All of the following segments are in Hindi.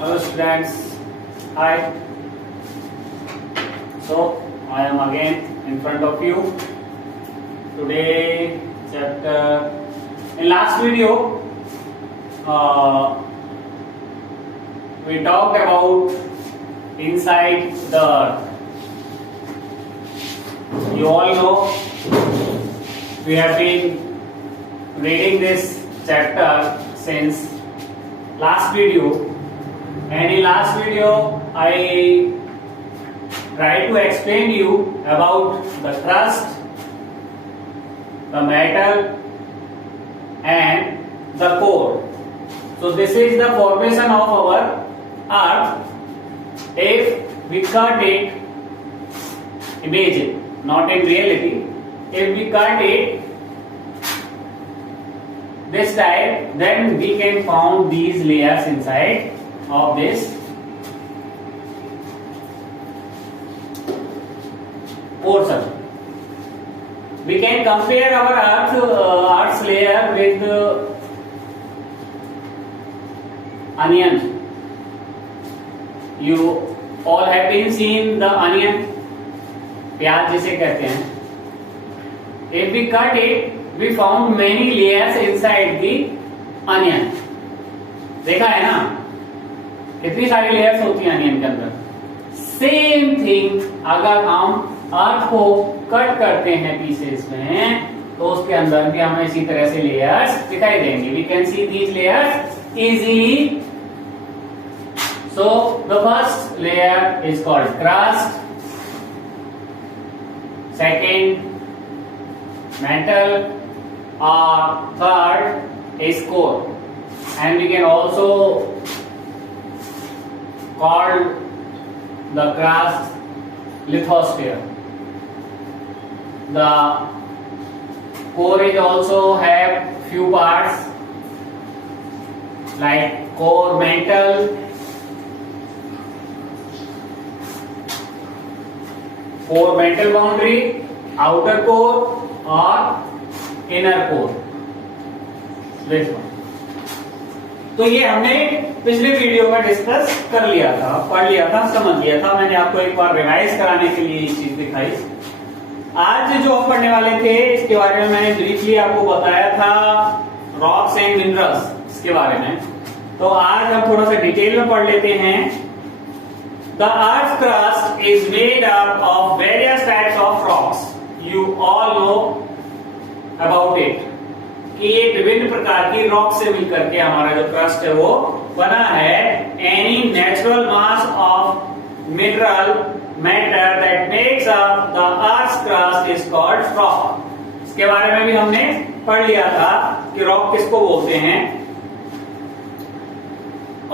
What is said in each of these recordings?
Hello students, hi. So I am again in front of you. Today chapter, in last video we talked about inside the earth. You all know we have been reading this chapter since last video, and in last video I tried to explain you about the crust, the metal and the core. So this is the formation of our earth. If we cut it, imagine, not in reality, if we cut it this type, then we can found these layers inside of this portion. We can compare our earth's layer with onion. You all have been seen the onion, प्याज जिसे कहते हैं. If we cut it, we found many layers inside the onion. देखा है ना, कितनी सारी लेयर्स होती हैं अनियन के अंदर. सेम थिंग अगर हम अर्थ को कट करते हैं पीसेस में, तो उसके अंदर भी हमें इसी तरह से लेयर्स दिखाई देंगे. We can see these layers easily. So the first layer is called crust, second metal, or third is core, and we can also call the crust lithosphere. The core is also have few parts like core mantle, core mantle boundary, outer core और इनर कोर. तो ये हमने पिछले वीडियो में डिस्कस कर लिया था, पढ़ लिया था, समझ लिया था. मैंने आपको एक बार रिवाइज कराने के लिए ये चीज दिखाई. आज जो हम पढ़ने वाले थे इसके बारे में मैंने ब्रीफली आपको बताया था, रॉक्स एंड मिनरल्स इसके बारे में. तो आज हम थोड़ा सा डिटेल में पढ़ लेते हैं. The earth crust is made up of various types of rocks. You all know about it कि ये विभिन्न प्रकार की रॉक से मिलकर के हमारा जो क्रस्ट है वो बना है. Any natural mass of mineral matter that makes up the earth crust is called rock. इसके बारे में भी हमने पढ़ लिया था कि रॉक किसको बोलते हैं.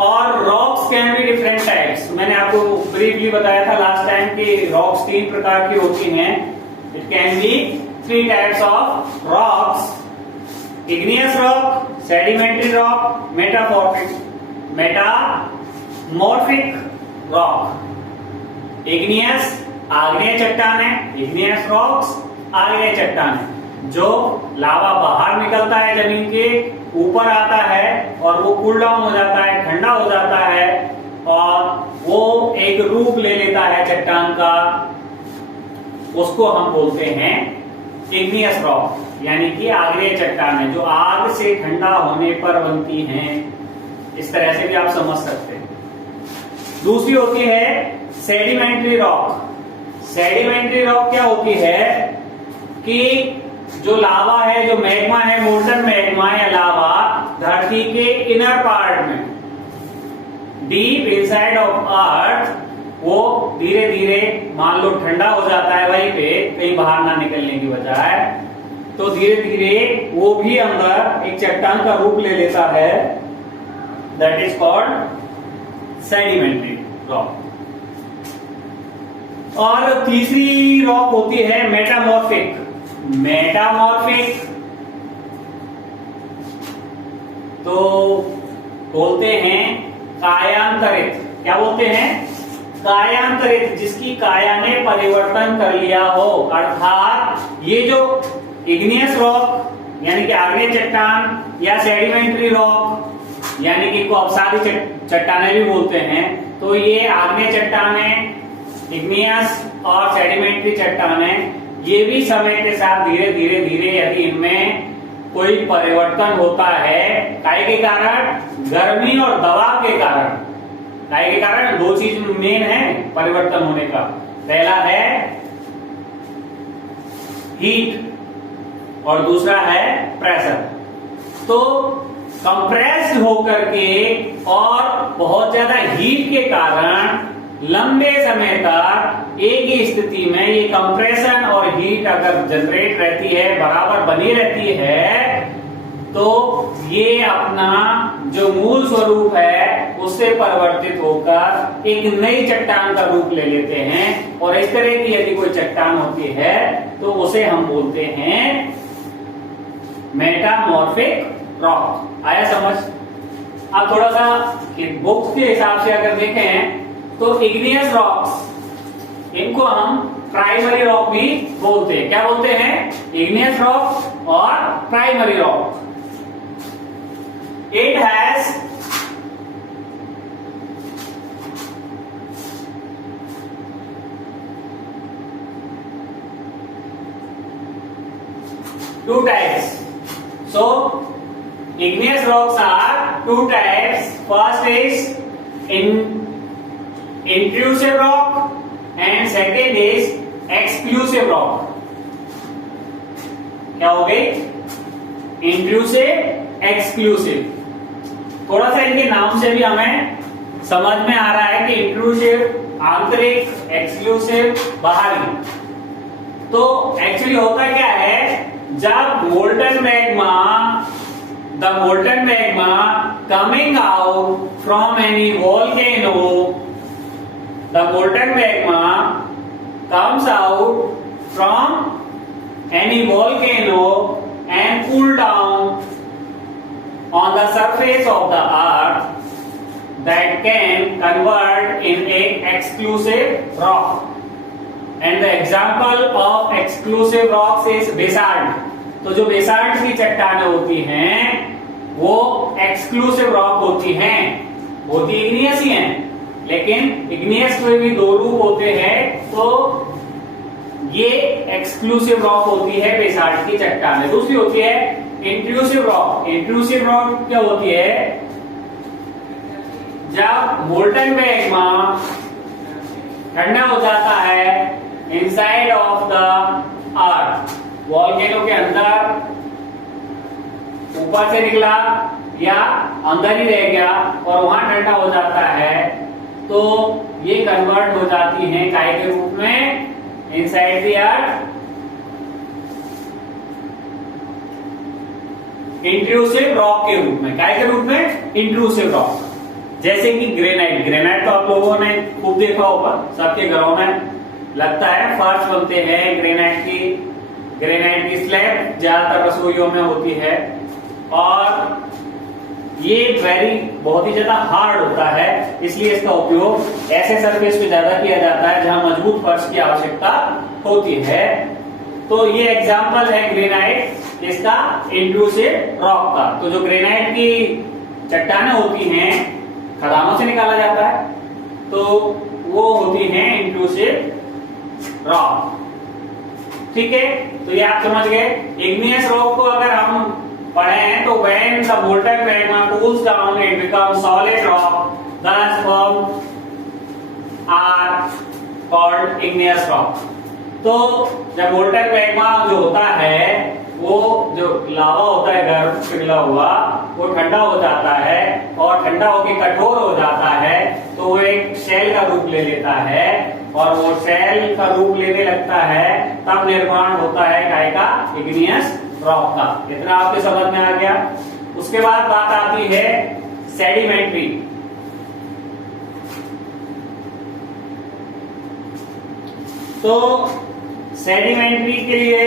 और rocks can be different types. मैंने आपको ब्रीफली बताया था लास्ट टाइम कि रॉक्स 3 प्रकार की होती हैं. It can be 3 types of rocks: igneous rock, sedimentary rock, metamorphic rock. Igneous आग्नेय चट्टान है, igneous rocks आग्नेय चट्टान है, जो लावा बाहर निकलता है, जमीन के ऊपर आता है और वो कूल डाउन हो जाता है, ठंडा हो जाता है और वो एक रूप ले लेता है चट्टान का. उसको हम बोलते हैं इग्नियस रॉक, यानी कि आग्नेय चट्टान है जो आग से ठंडा होने पर बनती हैं. इस तरह से भी आप समझ सकते हैं. दूसरी होती है सेडिमेंट्री रॉक. सेडिमेंट्री रॉक क्या होती है कि जो लावा है, जो मैग्मा है, मोल्टन मैग्मा या लावा धरती के इनर पार्ट में, डीप इनसाइड ऑफ अर्थ, वो धीरे धीरे मान लो ठंडा हो जाता है वहीं पे, कहीं बाहर ना निकलने की बजाय, तो धीरे धीरे वो भी अंदर एक चट्टान का रूप ले लेता है. That is called sedimentary rock. और तीसरी रॉक होती है मेटामॉर्फिक. मेटामॉर्फिक तो बोलते हैं कायांतरित. क्या बोलते हैं? कायांतरित, जिसकी काया ने परिवर्तन कर लिया हो. अर्थात ये जो इग्नियस रॉक यानी कि आग्नेय चट्टान या सेडिमेंट्री रॉक यानी कि इनको अवसादी चट्टानें भी बोलते हैं। तो ये आग्नेय चट्टानें, इग्नियस और सेडिमेंट्री चट्टानें, ये भी समय के साथ धीरे धीरे धीरे यदि इनमें कोई परिवर्तन होता है, काय के कारण, गर्मी और दबाव के कारण, काय के कारण, दो चीज मेन है परिवर्तन होने का। पहला है हीट और दूसरा है प्रेशर। तो कंप्रेस्ड होकर के और बहुत ज्यादा हीट के कारण लंबे समय तक एक ही स्थिति में ये कंप्रेशन और हीट अगर जनरेट रहती है, बराबर बनी रहती है, तो ये अपना जो मूल स्वरूप है उससे परिवर्तित होकर एक नई चट्टान का रूप ले लेते हैं। और इस तरह की यदि कोई चट्टान होती है तो उसे हम बोलते हैं मेटामॉर्फिक रॉक। आया समझ? अब थोड़ा सा बुक्स के हिसाब से अगर देखें तो इग्नियस रॉक्स, इनको हम प्राइमरी रॉक भी बोलते हैं। क्या बोलते हैं? इग्नियस रॉक और primary rock. It has two types. So igneous rocks are two types. First is intrusive rock and second is exclusive rock. क्या हो गई? Intrusive, exclusive. थोड़ा सा इनके नाम से भी हमें समझ में आ रहा है कि इंट्रूसिव आंतरिक, एक्सक्लूसिव बाहरी। तो एक्चुअली होता क्या है, जब molten magma, the molten magma coming out from any volcano, the molten magma comes out from any volcano and cool down on the surface of the earth, that can convert in a exclusive rock. And the example of exclusive rocks is basalt. तो जो बेसाल्ट की चट्टानें होती हैं वो एक्सक्लूसिव रॉक होती हैं, होती इग्नियस ही हैं, लेकिन इग्नियस में भी दो रूप होते हैं। तो ये एक्सक्लूसिव रॉक होती है बेसाल्ट की चट्टानें। दूसरी होती है इंट्रूसिव रॉक। इंट्रूसिव रॉक क्या होती है? जब मोल्टन मैग्मा ठंडा हो जाता है inside of the earth, volcano के अंदर, ऊपर से निकला या अंदर ही रह गया और वहां ठंडा हो जाता है, तो ये कन्वर्ट हो जाती हैं काय के रूप में? Inside the earth intrusive rock के रूप में। काय के रूप में? Intrusive rock. जैसे कि ग्रेनाइट। ग्रेनाइट तो आप लोगों ने खूब देखा होगा, सबके घरों में लगता है, फर्श बनते हैं ग्रेनाइट की। ग्रेनाइट की स्लैब ज्यादातर रसोइयों में होती है और ये बहुत ही ज्यादा हार्ड होता है, इसलिए इसका उपयोग ऐसे सरफेस पे ज्यादा किया जाता है जहां मजबूत फर्श की आवश्यकता होती है। तो ये एग्जांपल है ग्रेनाइट, इसका इंट्रूसिव रॉक का। तो जो ग्रेनाइट की चट्टानें होती हैं खदानों से निकाला जाता है, तो वो होती हैं इंट्रूसिव रॉक। ठीक है, तो ये आप समझ गए। इग्नियस रॉक को अगर हम पढ़ें तो when the molten magma cools down it becomes solid rock, thus forms are called igneous rock। तो जब मोल्टन मैग्मा जो होता है, वो जो लावा होता है गर्म पिघला हुआ, वो ठंडा हो जाता है और ठंडा होकर कठोर हो जाता है, तो वो एक शेल का रूप ले लेता है और वो शेल का रूप लेने लगता है, तब निर्माण होता है काय का? इग्नियस रॉक का। इतना आपके समझ में आ गया। उसके बाद बात आती है सेडिमेंट्री। तो सेडिमेंट्री के लिए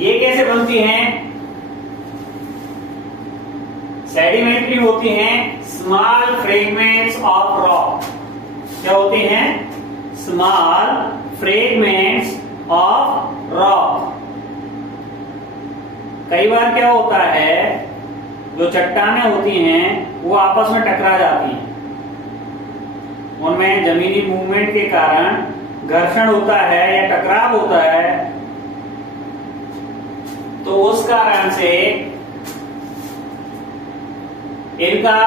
ये कैसे बनती हैं? सेडिमेंट्री होती हैं स्मॉल फ्रेगमेंट्स ऑफ रॉक। क्या होती हैं? Small fragments of rock. कई बार क्या होता है, जो चट्टानें होती हैं वो आपस में टकरा जाती हैं, उनमें जमीनी मूवमेंट के कारण घर्षण होता है या टकराव होता है, तो उस कारण से इनका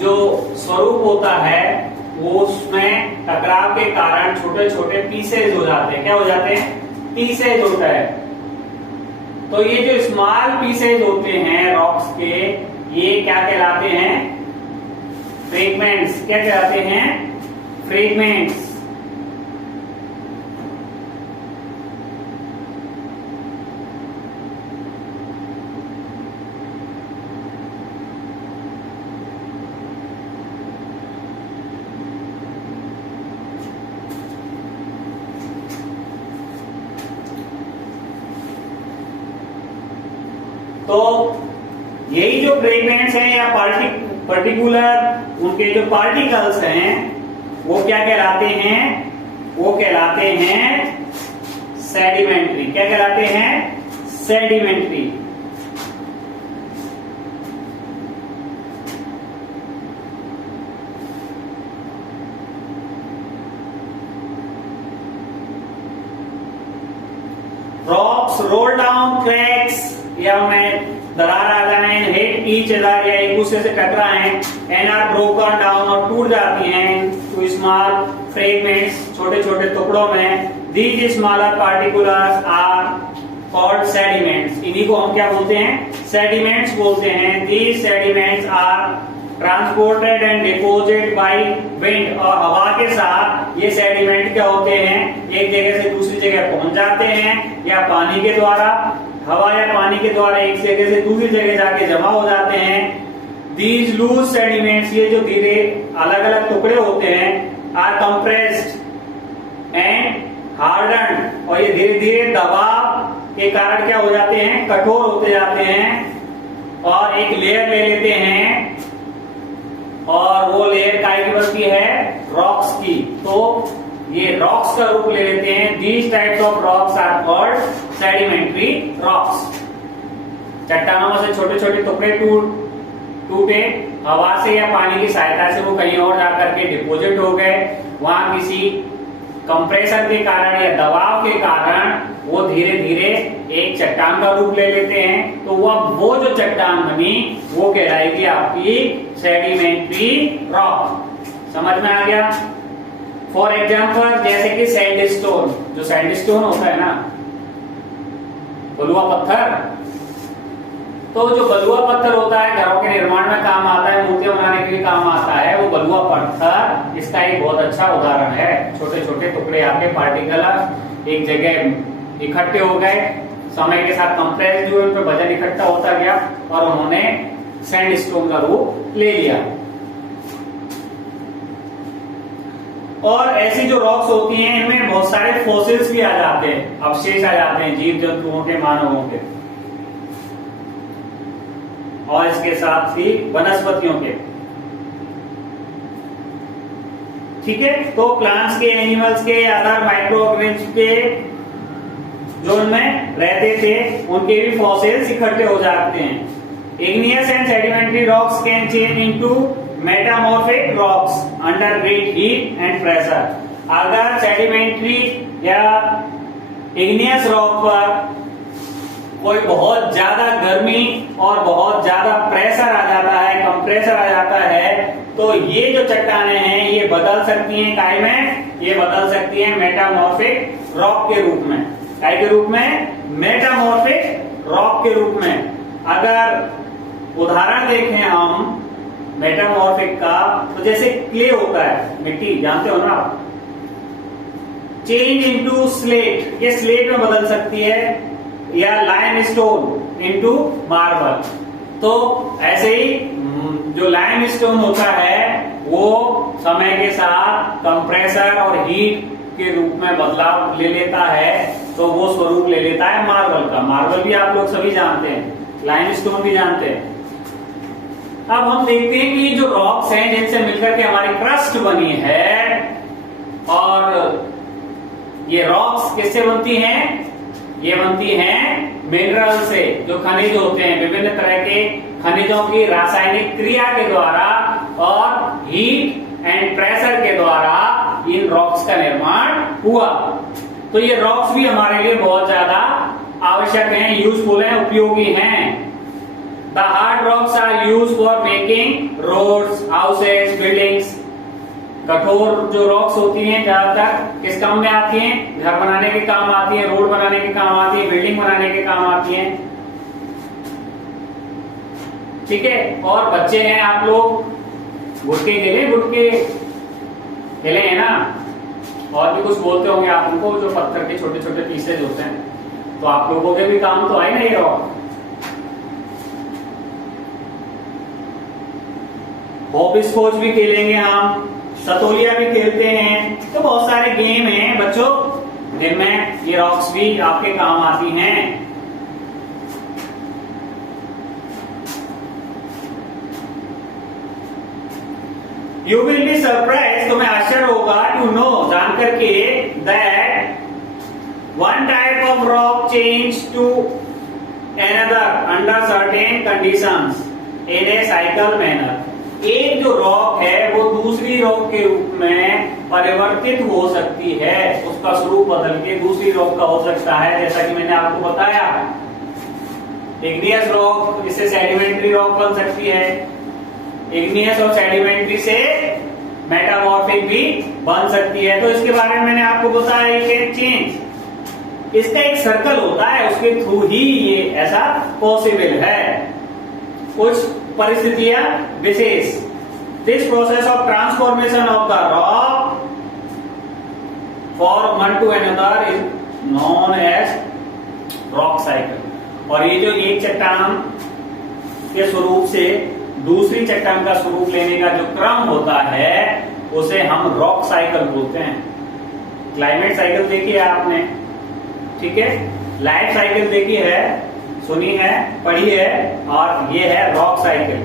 जो स्वरूप होता है वो उसमें टकराव के कारण छोटे छोटे पीसेज हो जाते हैं। क्या हो जाते हैं? पीसेज होता है। तो ये जो स्मॉल पीसेज होते हैं रॉक्स के, ये क्या कहलाते हैं? फ्रेगमेंट्स। क्या कहलाते हैं? फ्रेगमेंट्स। तो यही जो फ्रेगमेंट्स हैं या पर्टिकुलर उनके जो पार्टिकल्स हैं वो क्या कहलाते हैं? वो कहलाते हैं सेडिमेंट्री। क्या कहलाते हैं? Sedimentary. Rocks roll down cracks, या में दरार आ जाए, हिट ईच अदर, या एक दूसरे से टकराएं, एंड आर ब्रोकन डाउन, और टूट जाती हैं टू स्मॉल फ्रेगमेंट्स, छोटे छोटे टुकड़ों में। These smaller particulars are called sediments. इन्हीं को हम क्या बोलते हैं? सेडिमेंट्स बोलते हैं। These sediments are transported and deposited by wind, और हवा के साथ ये सेडिमेंट क्या होते हैं? एक जगह से दूसरी जगह पहुंच जाते हैं, या पानी के द्वारा, हवा या पानी के द्वारा एक जगह से दूसरी जगह जाके जमा हो जाते हैं। दीज लूज सेडिमेंट्स, ये जो धीरे अलग अलग टुकड़े होते हैं, आर कंप्रेस्ड एंड हार्डन्ड, और ये धीरे धीरे दबाव के कारण क्या हो जाते हैं? कठोर होते जाते हैं, और एक लेयर ले लेते हैं, और वो लेयर काय की बनती है? रॉक्स की। तो ये रॉक्स का रूप ले लेते हैं। These types of rocks are called sedimentary rocks. चट्टानों में से छोटे छोटे टुकड़े टूटे, हवा से या पानी की सहायता से वो कहीं और जाकर के डिपोजिट हो गए, वहां किसी कंप्रेसर के कारण या दबाव के कारण वो धीरे धीरे एक चट्टान का रूप ले लेते हैं। तो वो जो चट्टान बनी वो कहलाएगी आपकी सेडिमेंट्री रॉक। समझ में आ गया? फॉर एग्जाम्पल जैसे कि सैंडस्टोन, जो सैंडस्टोन होता है ना, बलुआ पत्थर, तो जो बलुआ पत्थर होता है घरों के निर्माण में काम आता है, मूर्तियां बनाने के लिए काम आता है, वो बलुआ पत्थर इसका एक बहुत अच्छा उदाहरण है। छोटे छोटे टुकड़े आपके पार्टिकल एक जगह इकट्ठे हो गए, समय के साथ कंप्रेस हुए, उन पर वजन इकट्ठा होता गया और उन्होंने सैंडस्टोन का रूप ले लिया। और ऐसी जो रॉक्स होती हैं इनमें बहुत सारे फॉसिल्स भी आ जाते हैं, अवशेष आ जाते हैं जीव जंतुओं के, मानवों के, और इसके साथ ही वनस्पतियों के। ठीक है? तो प्लांट्स के, एनिमल्स के, अदर माइक्रो ऑर्गेनिज्म के जो उनमें रहते थे उनके भी फॉसिल्स इकट्ठे हो जाते हैं। Igneous and sedimentary rocks can change into metamorphic rocks under great heat and pressure. अगर सेडिमेंट्री या इग्नियस रॉक पर कोई बहुत ज्यादा गर्मी और बहुत ज्यादा प्रेशर आ जाता है, कंप्रेसर आ जाता है, तो ये जो चट्टानें हैं ये बदल सकती हैं काय में? ये बदल सकती हैं मेटामॉर्फिक रॉक के रूप में। काय के रूप में? मेटामॉर्फिक रॉक के रूप में। अगर उदाहरण देखें हम मेटामॉर्फिक का, तो जैसे क्ले होता है, मिट्टी जानते हो ना आप, चेंज इनटू स्लेट, ये स्लेट में बदल सकती है, या लाइमस्टोन इनटू मार्बल। तो ऐसे ही जो लाइमस्टोन होता है वो समय के साथ कंप्रेसर और हीट के रूप में बदलाव ले लेता है, तो वो स्वरूप ले लेता है मार्बल का। मार्बल भी आप लोग सभी जानते हैं, लाइमस्टोन भी जानते हैं। अब हम देखते हैं कि ये जो रॉक्स हैं जिनसे मिलकर के हमारी क्रस्ट बनी है, और ये रॉक्स किससे बनती हैं? ये बनती हैं मिनरल से, जो खनिज होते हैं, विभिन्न तरह के खनिजों की रासायनिक क्रिया के द्वारा और हीट एंड प्रेशर के द्वारा इन रॉक्स का निर्माण हुआ। तो ये रॉक्स भी हमारे लिए बहुत ज्यादा आवश्यक हैं, यूजफुल हैं, उपयोगी हैं। The hard rocks are used for making roads, houses, buildings. कठोर जो रॉक्स होती हैं ज्यादातर किस काम में आती हैं? घर बनाने के काम आती हैं, रोड बनाने के काम आती हैं, बिल्डिंग बनाने के काम आती हैं। ठीक है, और बच्चे हैं आप लोग, गुटके खेले हैं ना, और भी कुछ बोलते होंगे आप उनको, जो पत्थर के छोटे छोटे पीसेज होते हैं, तो आप लोगों के भी काम तो आए ना ये रॉक। हॉप स्कॉच भी खेलेंगे हम, सतोलिया भी खेलते हैं, तो बहुत सारे गेम हैं बच्चों जिनमें ये रॉक्स भी आपके काम आती हैं। यू विल बी सरप्राइज, तुम्हें आश्चर्य होगा टू नो, जानकर के, that one type of rock change to another under certain conditions in a cycle manner. एक जो रॉक है वो दूसरी रॉक के रूप में परिवर्तित हो सकती है, उसका स्वरूप बदल के दूसरी रॉक का हो सकता है, जैसा कि मैंने आपको बताया। इग्नियस रॉक, इससे सेडिमेंट्री रॉक बन सकती है, इग्नियस और सेडिमेंट्री से मेटामॉर्फिक भी बन सकती है। तो इसके बारे में मैंने आपको बताया, ये कैन चेंज, इसका एक सर्कल होता है, उसके थ्रू ही ये ऐसा पॉसिबल है, कुछ परिस्थितियां विशेष। This process of transformation of the rock for one to another is known as rock cycle. और ये जो एक चट्टान के स्वरूप से दूसरी चट्टान का स्वरूप लेने का जो क्रम होता है उसे हम रॉक साइकिल बोलते हैं। क्लाइमेट साइकिल देखी है आपने, ठीक है, लाइफ साइकिल देखी है, सुनी है, पढ़ी है, और ये है रॉक साइकिल।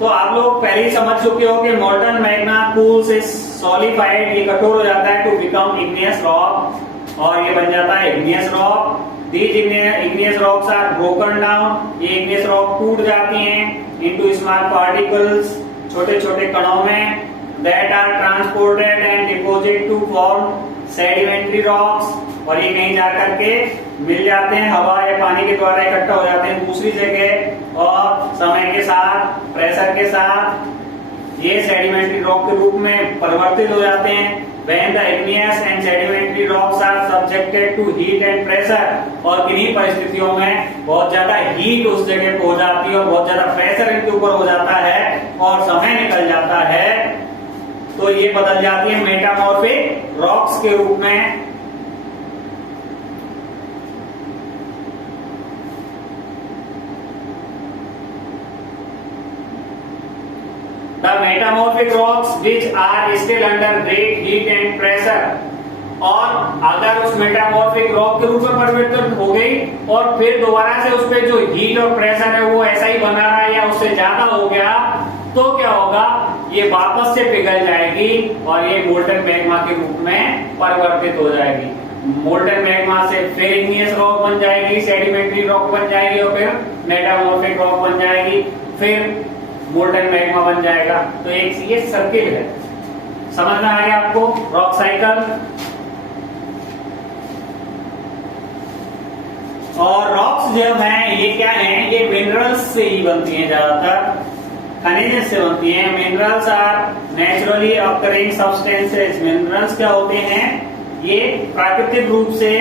तो आप लोग पहले ही समझ चुके हो कि molten Magna cools is solidified, ये कठोर हो जाता है टू बिकम इग्नियस रॉक, और ये बन जाता है igneous rock. These igneous rocks are broken down, ये इग्नियस रॉक टूट जाती हैं इनटू स्मॉल पार्टिकल्स, छोटे छोटे कणों में, that are transported and deposit to form sedimentary rocks, और ये कहीं जाकर के मिल जाते हैं, हवा या पानी के द्वारा इकट्ठा हो जाते हैं दूसरी जगह, और समय के साथ, प्रेशर के साथ ये सेडिमेंट्री रॉक के रूप में परिवर्तित हो जाते हैं। When the igneous and sedimentary rocks are subjected to heat and pressure, और किन्हीं परिस्थितियों में बहुत ज्यादा हीट उस जगह पे हो जाती है और बहुत ज्यादा प्रेशर इनके ऊपर हो जाता है और समय निकल जाता है, तो ये बदल जाती है मेटामॉर्फिक रॉक्स के रूप में। The metamorphic rocks which are still under great heat and pressure, और अगर उस मेटामॉर्फिक रॉक के रूप में परिवर्तित हो गई और फिर दोबारा से उस पे जो हीट और प्रेशर है वो ऐसा ही बना रहा है या उससे ज्यादा हो गया, तो क्या होगा, ये वापस से पिघल जाएगी और ये मोल्टन मैग्मा के रूप में परिवर्तित हो जाएगी। मोल्टन मैग्मा से फिर इग्नियस रॉक बन जाएगी, सेडिमेंट्री रॉक बन जाएगी, और फिर मेटामॉर्फिक रॉक बन जाएगी, फिर मोल्टन मैग्मा बन जाएगा। तो एक ये सर्किल है, समझ में आ गया आपको रॉक साइकिल। और रॉक्स जो हैं ये क्या हैं, ये मिनरल्स से ही बनती हैं, ज्यादातर खनिज से बनती हैं। Minerals are naturally occurring substances. Minerals क्या होते हैं, ये प्राकृतिक रूप से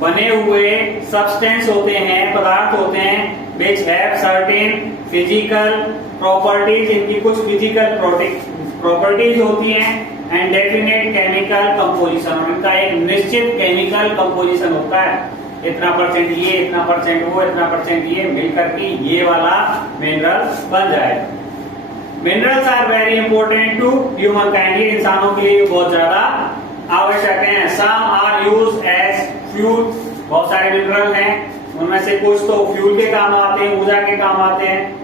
बने हुए सब्सटेंस होते हैं, पदार्थ होते हैं, which have certain physical properties, इनकी कुछ फिजिकल प्रॉपर्टीज होती हैं, एंड डेफिनेट केमिकल कंपोजिशन, और इनका एक निश्चित केमिकल कंपोजिशन होता है, इतना परसेंट ये, इतना परसेंट वो, इतना परसेंट ये, मिलकर के ये वाला मिनरल बन जाएगा। Minerals are very important to human kind, ये इंसानों के लिए बहुत ज्यादा आवश्यक हैं। Some are used as fuel, बहुत सारे मिनरल हैं, उनमें से कुछ तो फ्यूल के काम आते हैं, ऊर्जा के काम आते हैं,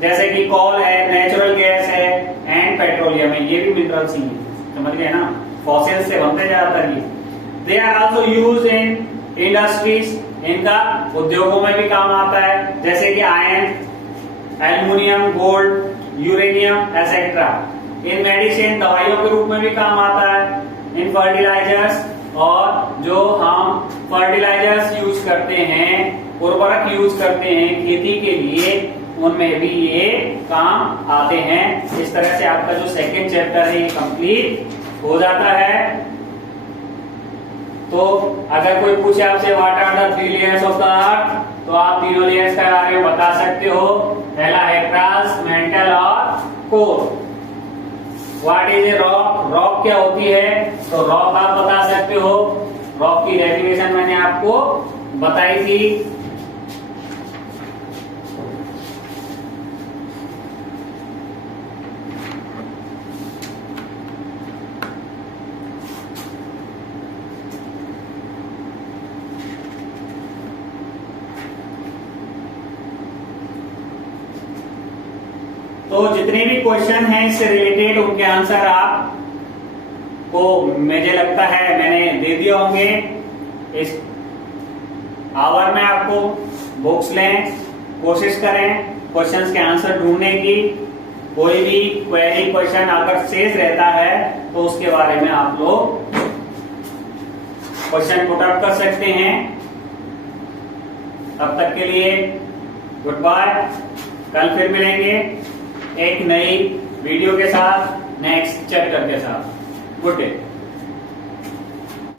जैसे कि कोल है, नेचुरल गैस है एंड पेट्रोलियम है, ये भी मिनरल्स ही हैं, समझ गए ना, फॉसिल से बनते ज्यादातर ये। They are also used in industries, इनका उद्योगों में भी काम आता है, जैसे कि iron, aluminium, gold, uranium etcetera. In medicine, दवाइयों के रूप में भी काम आता है। इन फर्टिलाइजर्स, और जो हम फर्टिलाइजर्स यूज करते हैं, उर्वरक यूज करते हैं खेती के लिए, उनमें भी ये काम आते हैं। इस तरह से आपका जो सेकेंड चैप्टर है ये कंप्लीट हो जाता है। तो अगर कोई पूछे आपसे what are the 3 layers of the earth, तो आप तीनों लेयर्स के बारे में बता सकते हो। पहला है क्रस्ट, मेंटल और core. What is a rock, rock क्या होती है, तो रॉक आप बता सकते हो। रॉक की डेफिनेशन मैंने आपको बताई थी। तो जितने भी क्वेश्चन हैं इससे रिलेटेड, उनके आंसर आप को मुझे लगता है मैंने दे दिए होंगे। इस आवर में आपको बुक्स लें, कोशिश करें क्वेश्चंस के आंसर ढूंढने की। कोई भी क्वेरी क्वेश्चन अगर शेष रहता है तो उसके बारे में आप लोग क्वेश्चन पुट अप कर सकते हैं। तब तक के लिए गुड बाय। कल फिर मिलेंगे एक नई वीडियो के साथ, नेक्स्ट चैप्टर के साथ। Good day.